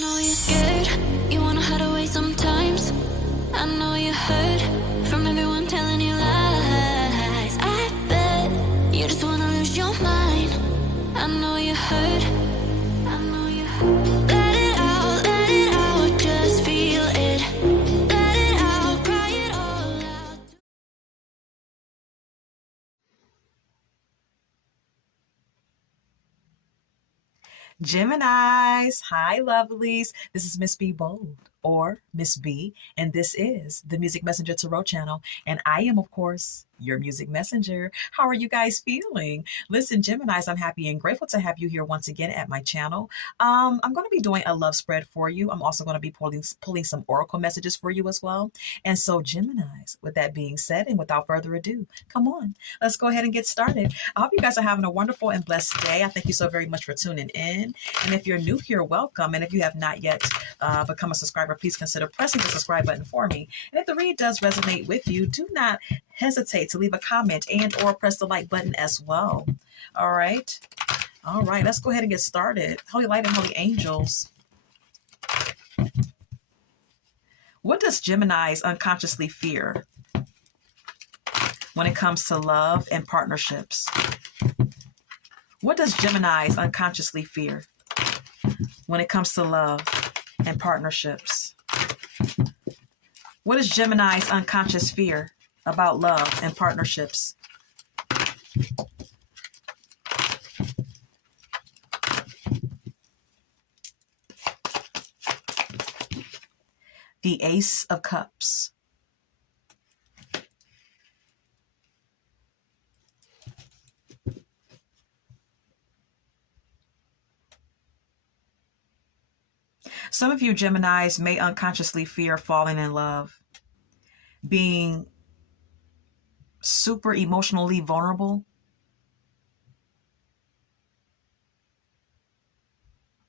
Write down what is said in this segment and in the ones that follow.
know you're scared, you wanna hide away sometimes. I know you hurt from everyone telling you lies. I bet you just wanna lose your mind. I know you hurt, I know you hurt. Let it out, just feel it. Let it out, cry it all out. Geminis, hi lovelies. This is Miss B Bold or Miss B, and this is the Music Messenger Tarot channel. And I am, of course, your music messenger. How are you guys feeling? Listen, Geminis, I'm happy and grateful to have you here once again at my channel. I'm going to be doing a love spread for you. I'm also going to be pulling some oracle messages for you as well. And so, Geminis, with that being said, and without further ado, come on, let's go ahead and get started. I hope you guys are having a wonderful and blessed day. I thank you so very much for tuning in. And if you're new here, welcome. And if you have not yet become a subscriber, please consider pressing the subscribe button for me. And if the read does resonate with you, do not hesitate to leave a comment and or press the like button as well. All right, let's go ahead and get started. Holy light and holy angels, what does Geminis unconsciously fear when it comes to love and partnerships? What does Geminis unconsciously fear when it comes to love and partnerships? What is Gemini's unconscious fear about love and partnerships? The Ace of Cups. Some of you Geminis may unconsciously fear falling in love, being super emotionally vulnerable.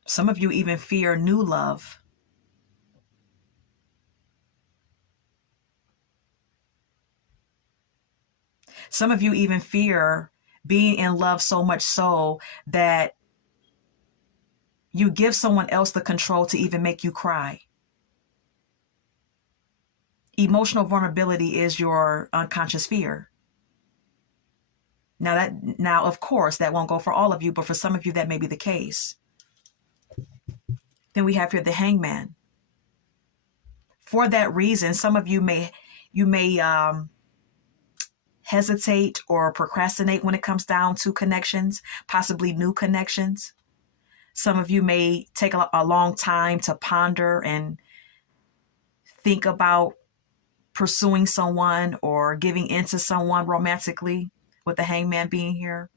Some of you even fear new love. Some of you even fear being in love so much so that you give someone else the control to even make you cry. Emotional vulnerability is your unconscious fear. Now, of course, that won't go for all of you, but for some of you, that may be the case. Then we have here the Hangman. For that reason, some of you may hesitate or procrastinate when it comes down to connections, possibly new connections. Some of you may take a long time to ponder and think about pursuing someone or giving into someone romantically, with the Hangman being here.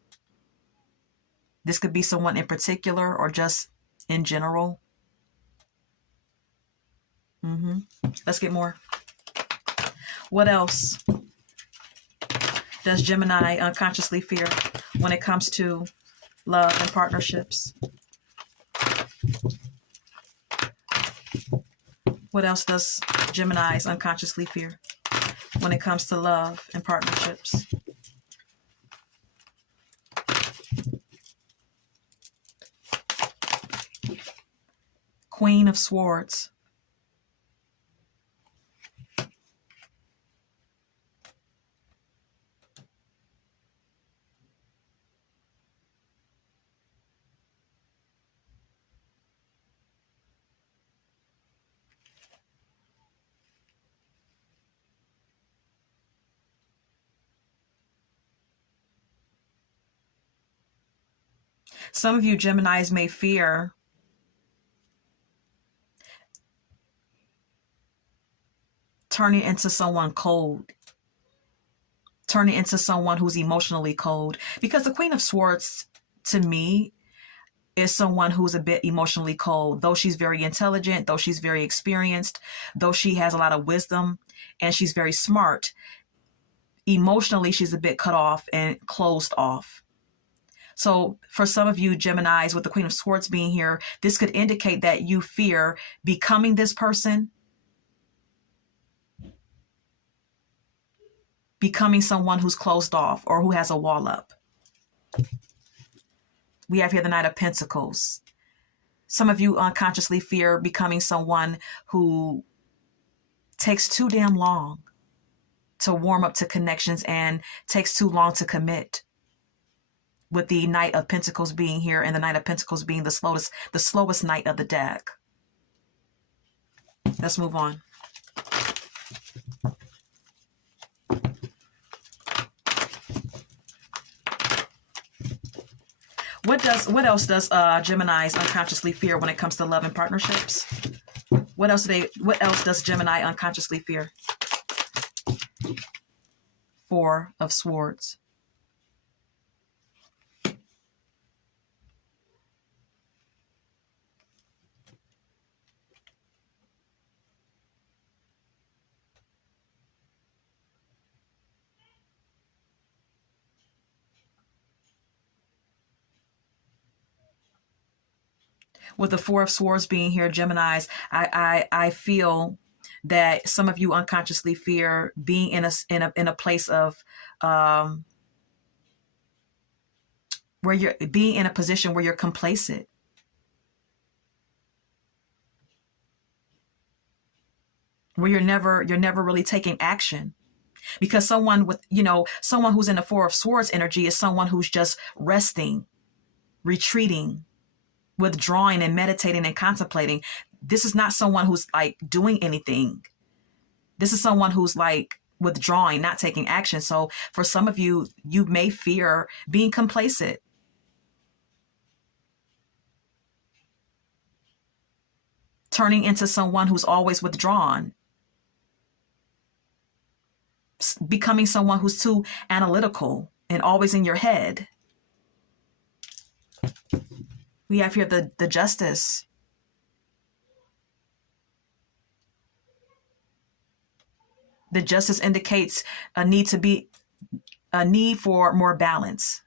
This could be someone in particular or just in general. Let's get more. What else does Gemini unconsciously fear when it comes to love and partnerships? What else does Geminis unconsciously fear when it comes to love and partnerships? Queen of Swords. Some of you Geminis may fear turning into someone cold, turning into someone who's emotionally cold, because the Queen of Swords, to me, is someone who's a bit emotionally cold. Though she's very intelligent, though she's very experienced, though she has a lot of wisdom, and she's very smart, emotionally she's a bit cut off and closed off. So for some of you Geminis, with the Queen of Swords being here, this could indicate that you fear becoming this person, becoming someone who's closed off or who has a wall up. We have here the Knight of Pentacles. Some of you unconsciously fear becoming someone who takes too damn long to warm up to connections and takes too long to commit. With the Knight of Pentacles being here and the Knight of Pentacles being the slowest knight of the deck. Let's move on. What else does Geminis unconsciously fear when it comes to love and partnerships? What else does Gemini unconsciously fear? Four of Swords. With the Four of Swords being here, Geminis, I feel that some of you unconsciously fear being in a place of where you're being in a position where you're complacent. Where you're never really taking action. Because someone with, someone who's in the Four of Swords energy is someone who's just resting, retreating, withdrawing and meditating and contemplating. This is not someone who's like doing anything. This is someone who's like withdrawing, not taking action. So for some of you, you may fear being complacent. Turning into someone who's always withdrawn. Becoming someone who's too analytical and always in your head. We have here the Justice. The Justice indicates a need for more balance.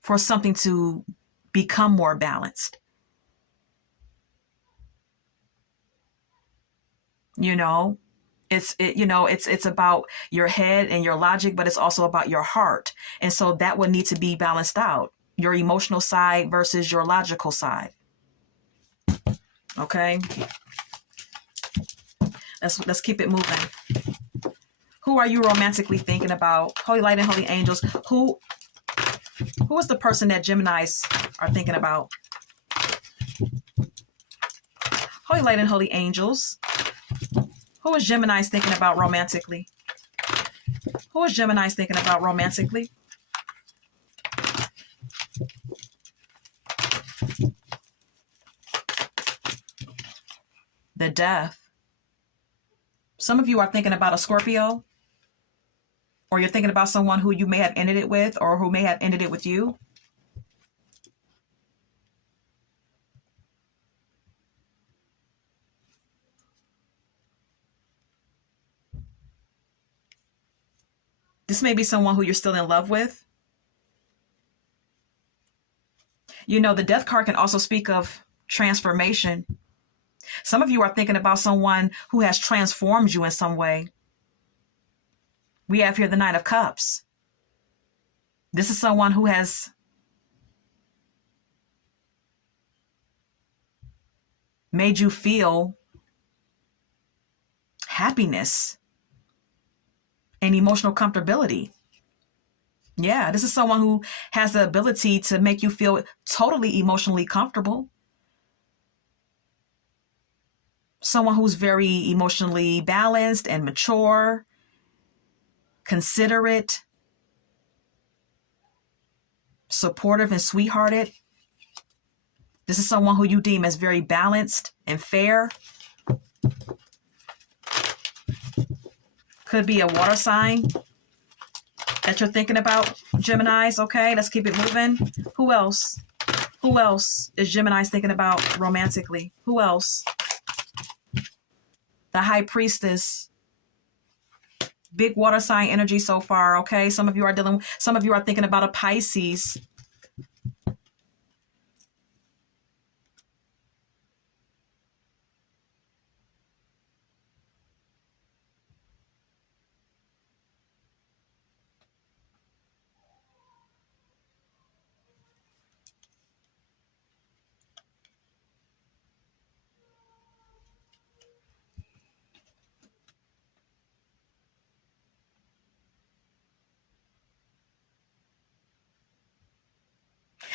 For something to become more balanced. It's about your head and your logic, but it's also about your heart. And so that would need to be balanced out. Your emotional side versus your logical side. Okay. Let's keep it moving. Who are you romantically thinking about? Holy Light and Holy Angels. Who is the person that Geminis are thinking about? Holy Light and Holy Angels. Who is Geminis thinking about romantically? Who is Geminis thinking about romantically? The Death. Some of you are thinking about a Scorpio, or you're thinking about someone who you may have ended it with, or who may have ended it with you. This may be someone who you're still in love with. The Death card can also speak of transformation. Some of you are thinking about someone who has transformed you in some way. We have here the Knight of Cups. This is someone who has made you feel happiness and emotional comfortability. Yeah, this is someone who has the ability to make you feel totally emotionally comfortable. Someone who's very emotionally balanced and mature, considerate, supportive and sweethearted. This is someone who you deem as very balanced and fair. Could be a water sign that you're thinking about, Geminis. Okay, let's keep it moving. Who else? Who else is Geminis thinking about romantically? Who else? The High Priestess. Big water sign energy so far, okay? Some of you are thinking about a Pisces.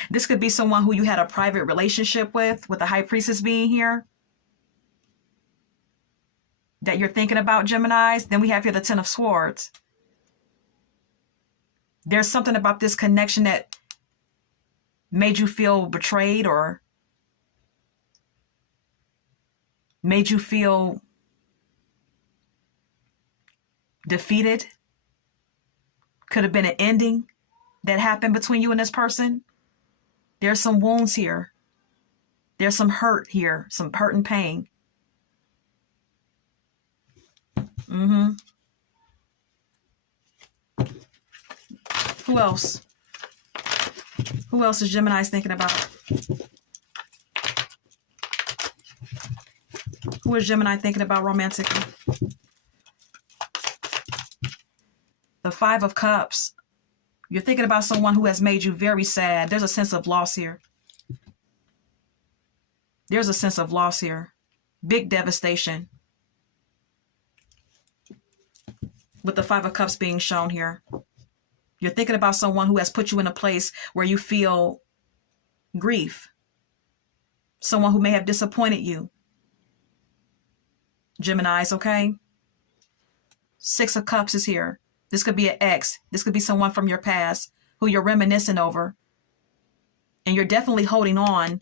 This could be someone who you had a private relationship with the High Priestess being here, that you're thinking about, Geminis. Then we have here the Ten of Swords. There's something about this connection that made you feel betrayed or made you feel defeated. Could have been an ending that happened between you and this person. There's some wounds here. There's some hurt here, some hurt and pain. Who else? Who else is Gemini's thinking about? Who is Gemini thinking about romantically? The Five of Cups. You're thinking about someone who has made you very sad. There's a sense of loss here. There's a sense of loss here. Big devastation. With the Five of Cups being shown here. You're thinking about someone who has put you in a place where you feel grief. Someone who may have disappointed you. Geminis, okay? Six of Cups is here. This could be an ex. This could be someone from your past who you're reminiscing over. And you're definitely holding on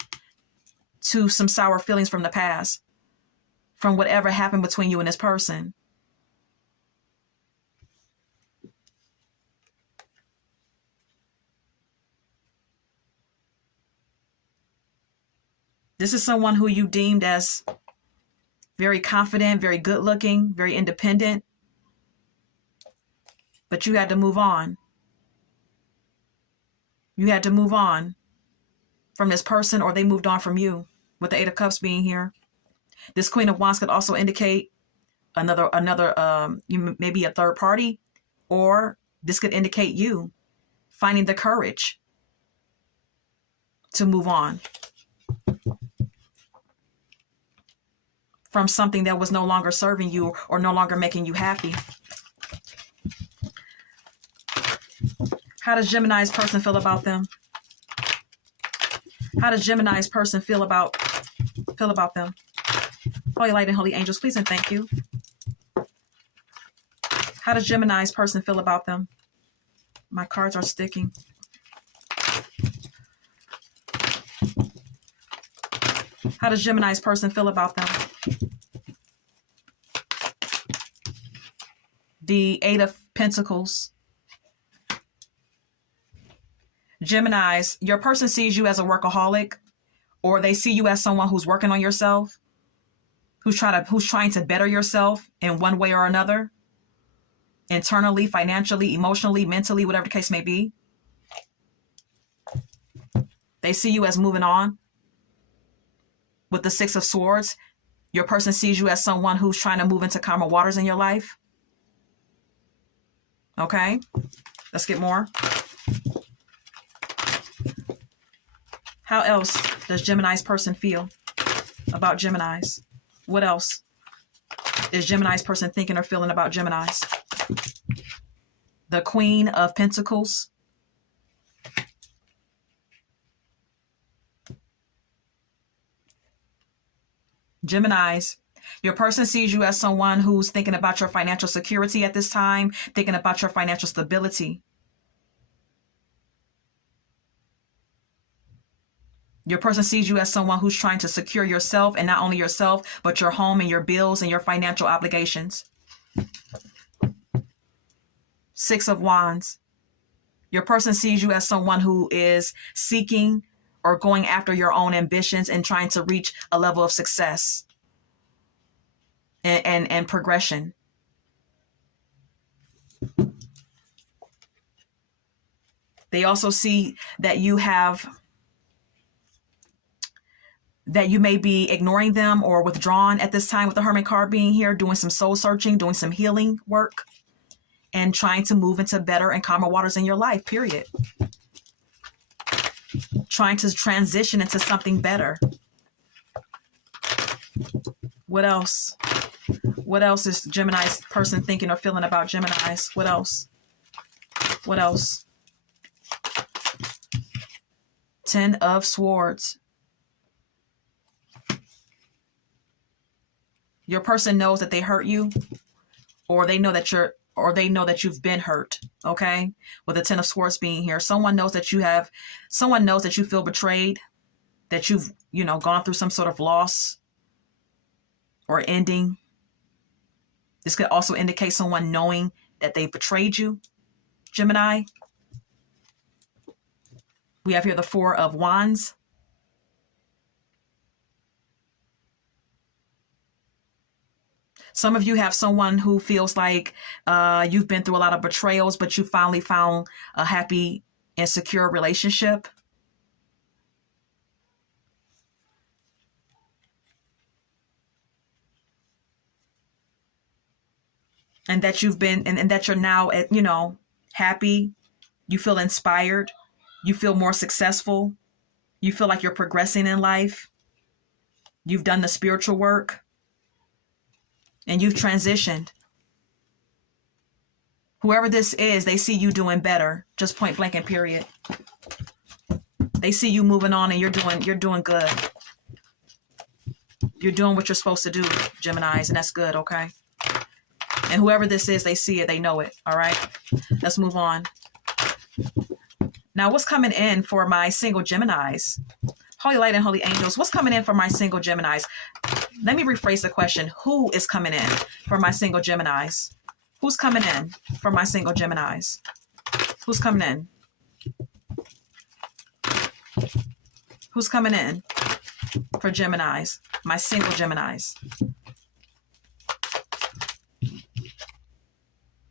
to some sour feelings from the past, from whatever happened between you and this person. This is someone who you deemed as very confident, very good looking, very independent. But you had to move on. You had to move on from this person, or they moved on from you, with the Eight of Cups being here. This Queen of Wands could also indicate another maybe a third party, or this could indicate you finding the courage to move on from something that was no longer serving you or no longer making you happy. How does Gemini's person feel about them? How does Gemini's person feel about them? Holy light and holy angels, please and thank you. How does Gemini's person feel about them? My cards are sticking. How does Gemini's person feel about them? The Eight of Pentacles. Geminis, your person sees you as a workaholic, or they see you as someone who's working on yourself, who's trying to better yourself in one way or another, internally, financially, emotionally, mentally, whatever the case may be. They see you as moving on. With the Six of Swords, your person sees you as someone who's trying to move into calmer waters in your life. Okay, let's get more. How else does Gemini's person feel about Geminis? What else is Gemini's person thinking or feeling about Geminis? The Queen of Pentacles. Geminis, your person sees you as someone who's thinking about your financial security at this time, thinking about your financial stability. Your person sees you as someone who's trying to secure yourself, and not only yourself, but your home and your bills and your financial obligations. Six of Wands. Your person sees you as someone who is seeking or going after your own ambitions and trying to reach a level of success and progression. They also see that you may be ignoring them or withdrawn at this time, with the Hermit card being here, doing some soul searching, doing some healing work, and trying to move into better and calmer waters in your life, period. Trying to transition into something better. What else? What else is Gemini's person thinking or feeling about Geminis? What else? What else? Ten of Swords. Your person knows that they hurt you, or they know that you've been hurt. Okay, with the Ten of Swords being here, someone knows that you feel betrayed, that you've gone through some sort of loss or ending. This could also indicate someone knowing that they betrayed you, Gemini. We have here the Four of Wands. Some of you have someone who feels like you've been through a lot of betrayals, but you finally found a happy and secure relationship. And that you've been, and that you're now, happy. You feel inspired. You feel more successful. You feel like you're progressing in life. You've done the spiritual work. And you've transitioned. Whoever this is, they see you doing better. Just point blank and period. They see you moving on, and you're doing good. You're doing what you're supposed to do, Geminis, and that's good, okay? And whoever this is, they see it, they know it, all right? Let's move on. Now, what's coming in for my single Geminis? Holy light and holy angels, what's coming in for my single Geminis? Let me rephrase the question. Who is coming in for my single Geminis? Who's coming in for my single Geminis? Who's coming in? Who's coming in for Geminis? My single Geminis.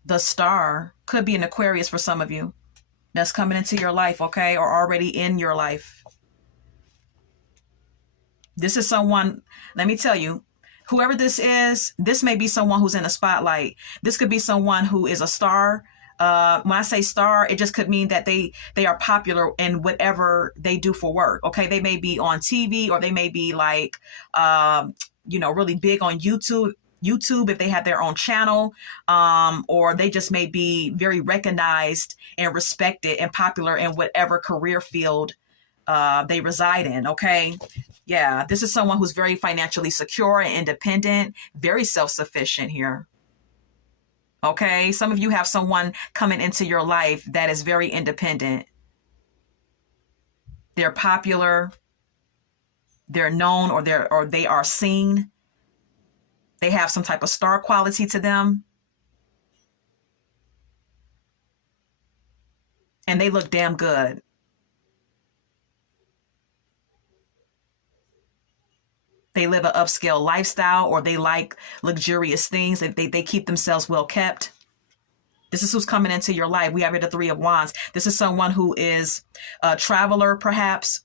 The Star could be an Aquarius for some of you that's coming into your life, okay? Or already in your life. This is someone, let me tell you, whoever this is, this may be someone who's in a spotlight. This could be someone who is a star. When I say star, it just could mean that they are popular in whatever they do for work. Okay, they may be on TV, or they may be like, really big on YouTube if they have their own channel, or they just may be very recognized and respected and popular in whatever career field they reside in. Okay. Yeah, this is someone who's very financially secure and independent, very self-sufficient here. Okay, some of you have someone coming into your life that is very independent. They're popular, they're known, or they are seen. They have some type of star quality to them. And they look damn good. They live an upscale lifestyle, or they like luxurious things. They keep themselves well kept. This is who's coming into your life. We have here the Three of Wands. This is someone who is a traveler, perhaps.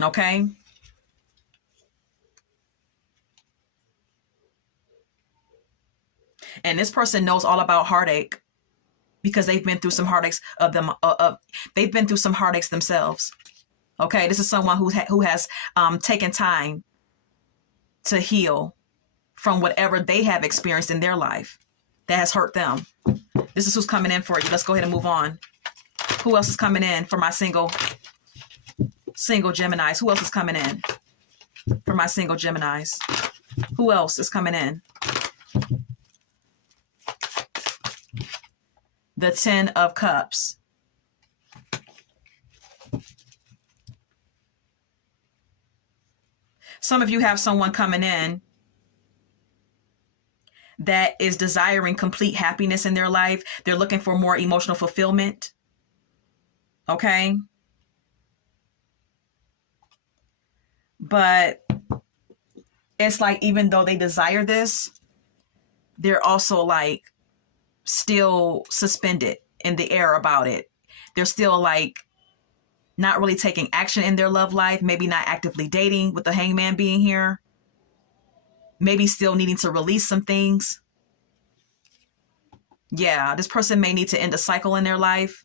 Okay. And this person knows all about heartache, because they've been through some heartaches they've been through some heartaches themselves. Okay, this is someone who has taken time to heal from whatever they have experienced in their life that has hurt them. This is who's coming in for you. Let's go ahead and move on. Who else is coming in for my single Geminis? Who else is coming in for my single Geminis? Who else is coming in? The Ten of Cups. Some of you have someone coming in that is desiring complete happiness in their life. They're looking for more emotional fulfillment. Okay. But it's like, even though they desire this, they're also like still suspended in the air about it. They're still like not really taking action in their love life, maybe not actively dating, with the Hangman being here. Maybe still needing to release some things. Yeah, this person may need to end a cycle in their life,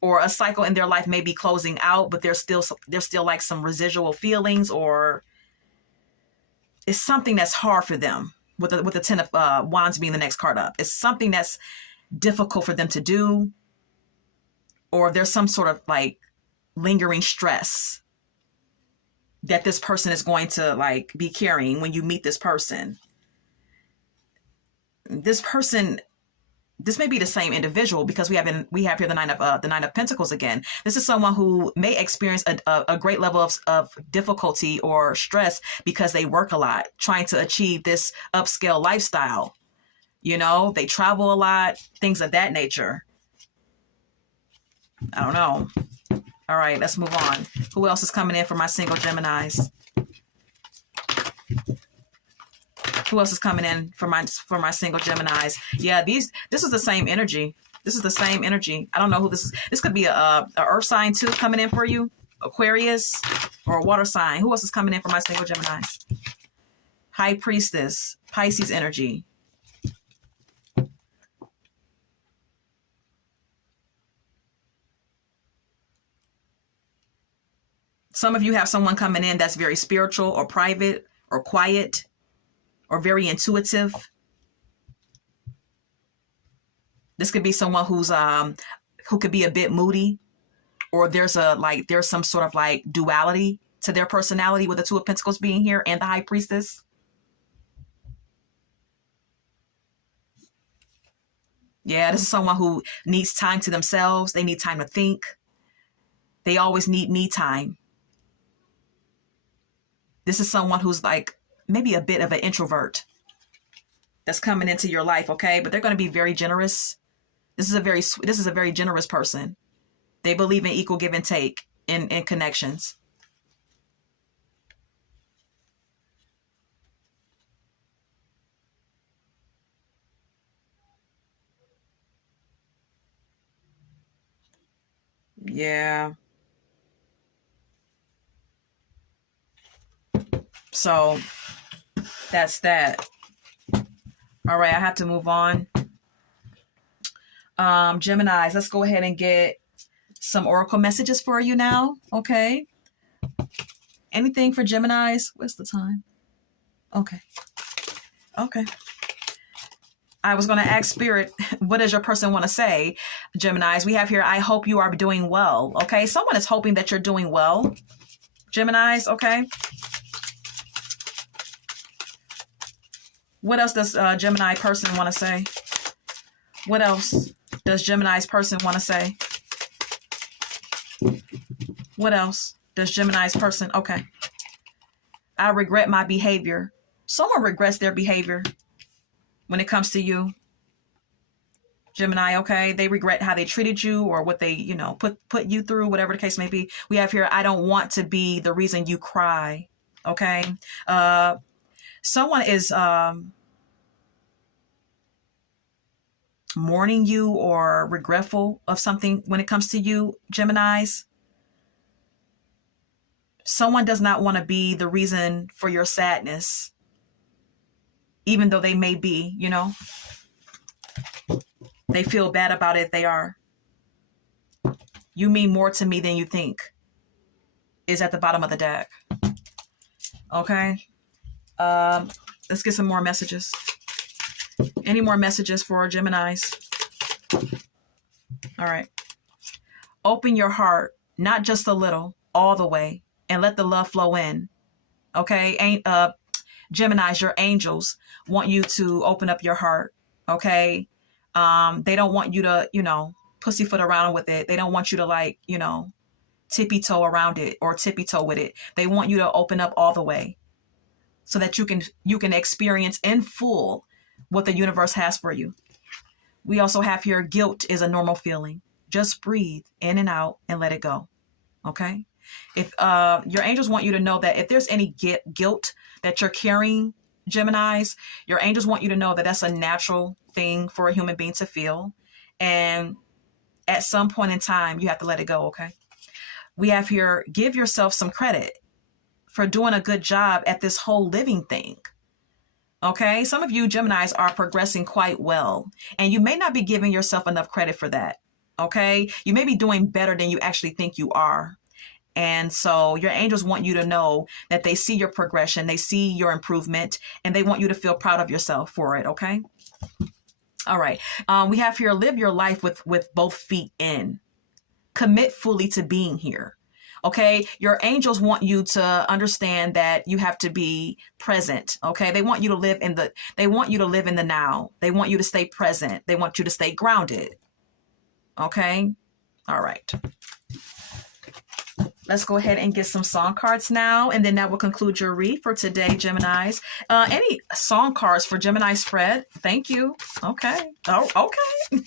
or a cycle in their life may be closing out, but there's still like some residual feelings, or it's something that's hard for them. With the Ten of Wands being the next card up, it's something that's difficult for them to do. or there's some sort of like lingering stress that this person is going to like be carrying when you meet this person. This person, this may be the same individual, because we have here the nine of Pentacles again. This is someone who may experience a great level of difficulty or stress because they work a lot, trying to achieve this upscale lifestyle. You know, they travel a lot, things of that nature. I don't know. All right, let's move on. Who else is coming in for my single Geminis? Who else is coming in for my single Geminis? Yeah, this is the same energy. This is the same energy. I don't know who this is. This could be a earth sign too coming in for you, Aquarius, or a water sign. Who else is coming in for my single Geminis? High Priestess, Pisces energy. Some of you have someone coming in that's very spiritual or private or quiet or very intuitive. This could be someone who could be a bit moody, or there's some sort of like duality to their personality with the Two of Pentacles being here and the High Priestess. Yeah, this is someone who needs time to themselves. They need time to think. They always need me time. This is someone who's like maybe a bit of an introvert that's coming into your life, okay? But they're going to be very generous. This is a very generous person. They believe in equal give and take in connections. Yeah. So that's that. All right, I have to move on. Geminis, let's go ahead and get some oracle messages for you now. Okay. Anything for Geminis? What's the time? Okay. Okay. I was going to ask Spirit, what does your person want to say? Geminis, we have here, I hope you are doing well. Okay. Someone is hoping that you're doing well. Geminis, okay. What else does Gemini person want to say? What else does Gemini's person want to say? What else does Gemini's person? Okay. I regret my behavior. Someone regrets their behavior when it comes to you. Gemini, okay? They regret how they treated you or what they, put you through, whatever the case may be. We have here, I don't want to be the reason you cry. Okay. Someone is mourning you or regretful of something when it comes to you, Geminis. Someone does not want to be the reason for your sadness, even though they may be, They feel bad about it if they are. You mean more to me than you think is at the bottom of the deck. Okay. Let's get some more messages. Any more messages for Geminis? All right. Open your heart, not just a little, all the way, and let the love flow in. Okay. Geminis, your angels want you to open up your heart. Okay. They don't want you to, pussyfoot around with it. They don't want you to tippy toe around it or tippy toe with it. They want you to open up all the way so that you can experience in full what the universe has for you. We also have here, guilt is a normal feeling. Just breathe in and out and let it go. Okay. If your angels want you to know that if there's any guilt that you're carrying, Geminis, your angels want you to know that that's a natural thing for a human being to feel. And at some point in time, you have to let it go. Okay. We have here, give yourself some credit for doing a good job at this whole living thing. Okay. Some of you Geminis are progressing quite well, and you may not be giving yourself enough credit for that. Okay. You may be doing better than you actually think you are. And so your angels want you to know that they see your progression, they see your improvement, and they want you to feel proud of yourself for it. Okay. All right. We have here, live your life with both feet in. commit fully to being here. Okay, your angels want you to understand that you have to be present. Okay, they want you to live in the now. They want you to stay present. They want you to stay grounded. Okay, all right. Let's go ahead and get some song cards now, and then that will conclude your read for today, Geminis. Any song cards for Gemini spread? Thank you. Okay. Oh, okay.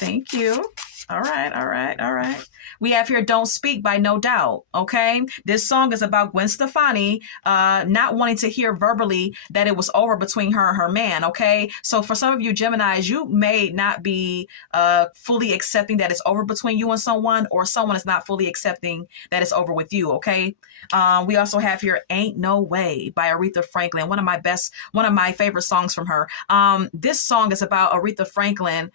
Thank you. All right, all right, all right. We have here Don't Speak by No Doubt, okay? This song is about Gwen Stefani not wanting to hear verbally that it was over between her and her man, okay? So for some of you Geminis, you may not be fully accepting that it's over between you and someone, or someone is not fully accepting that it's over with you, okay? We also have here Ain't No Way by Aretha Franklin, one of my favorite songs from her. This song is about Aretha Franklin,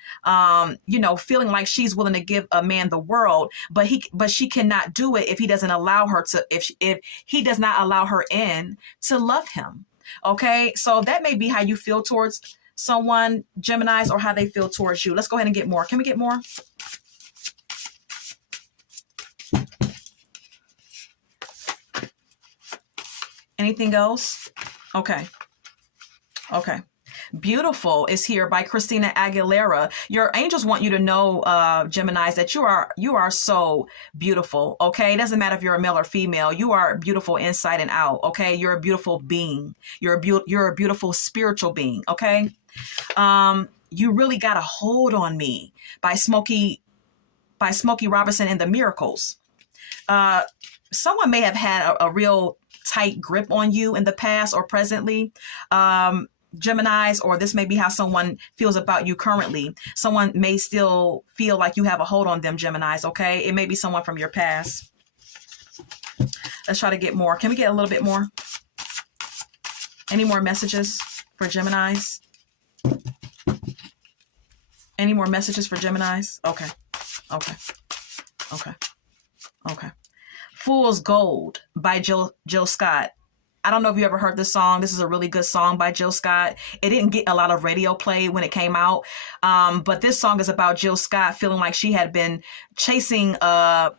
feeling like she's willing to give a man the world, but she cannot do it if he doesn't allow her to, if he does not allow her in to love him. Okay, so that may be how you feel towards someone, Geminis, or how they feel towards you. Let's go ahead and get more. Can we get more? Anything else? Okay. Okay. Beautiful is here by Christina Aguilera. Your angels want you to know, Geminis, that you are so beautiful. Okay, it doesn't matter if you're a male or female. You are beautiful inside and out. Okay, you're a beautiful being. You're a beautiful spiritual being. Okay, you really got a hold on me by Smokey Robinson and the Miracles. Someone may have had a real tight grip on you in the past or presently. Geminis, or this may be how someone feels about you currently. Someone may still feel like you have a hold on them, Geminis, okay? It may be someone from your past. Let's try to get more. Can we get a little bit more? Any more messages for Geminis? Any more messages for Geminis? Okay. Okay. Okay. Okay. Fool's Gold by Jill Scott. I don't know if you ever heard this song. This is a really good song by Jill Scott. It didn't get a lot of radio play when it came out. But this song is about Jill Scott feeling like she had been chasing a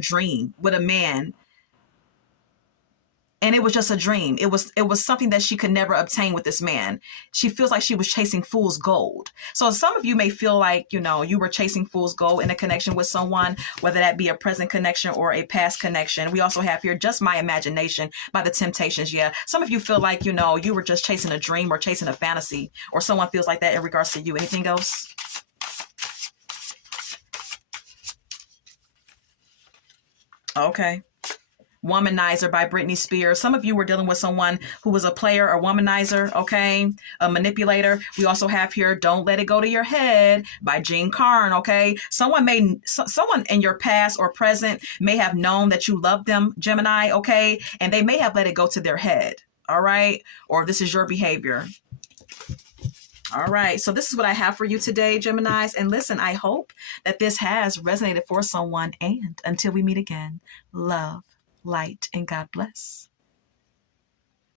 dream with a man. And it was just a dream. It was something that she could never obtain with this man. She feels like she was chasing fool's gold. So some of you may feel like, you were chasing fool's gold in a connection with someone, whether that be a present connection or a past connection. We also have here Just My Imagination by The Temptations. Yeah. Some of you feel like, you were just chasing a dream or chasing a fantasy, or someone feels like that in regards to you. Anything else? Okay. Womanizer by Britney Spears. Some of you were dealing with someone who was a player or womanizer, okay? A manipulator. We also have here Don't Let It Go to Your Head by Jean Carn, okay? Someone in your past or present may have known that you loved them, Gemini, okay? And they may have let it go to their head, all right? Or this is your behavior. All right, so this is what I have for you today, Geminis. And listen, I hope that this has resonated for someone. And until we meet again, love, light, and God bless.